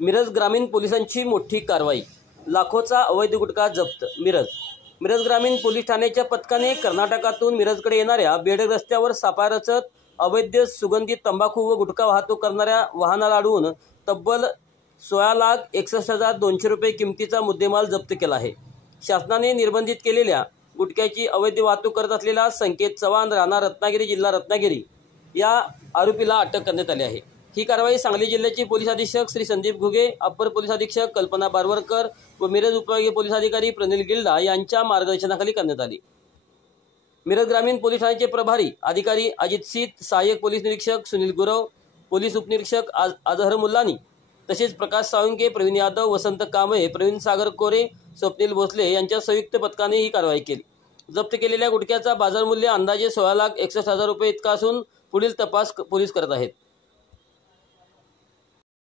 मिरज ग्रामीण पोलिसांची मोठी कारवाई, लाखोचा अवैध गुटखा जप्त। मिरज ग्रामीण पोलीस ठाण्याच्या पथकाने कर्नाटकातून मिरजकडे येणाऱ्या बेडग रस्त्यावर सापळा रचत अवैध सुगंधित तंबाखू व गुटखा वाहतूक करणाऱ्या वाहनाला अडवून तब्बल 16,61,200 रुपये किमतीचा मुद्देमाल जप्त केला आहे। शासनाने निर्बंधित केलेल्या गुटख्याची अवैध वाहतूक करत असलेला संकेत चव्हाण, राणा रत्नागिरी, जिल्हा रत्नागिरी या आरोपीला अटक करण्यात आली आहे। ही कारवाई सांगली जिल्ह्याचे पोलीस अधीक्षक श्री संदीप घुगे, अप्पर पोलीस अधीक्षक कल्पना बारवरकर व मिरज उपविभागीय पोलीस अधिकारी प्रनिल गिल्डा यांच्या मार्गदर्शनाखाली करण्यात आली। मिरज ग्रामीण पोलीस ठाण्याचे प्रभारी अधिकारी अजित सीत, सहाय्यक पोलीस निरीक्षक सुनील गुरव, पोलीस उपनिरीक्षक अजहर मुल्लानी तसेच प्रकाश साळुंके, प्रवीण यादव, वसंत कांबळे, प्रवीण सागर कोरे, स्वप्नील भोसले यांच्या संयुक्त पथकाने ही कारवाई केली। जप्त केलेल्या गुटख्याचा बाजार मूल्य अंदाजे 16,61,000 रुपये इतका असून पुढील तपास पोलीस करत आहेत।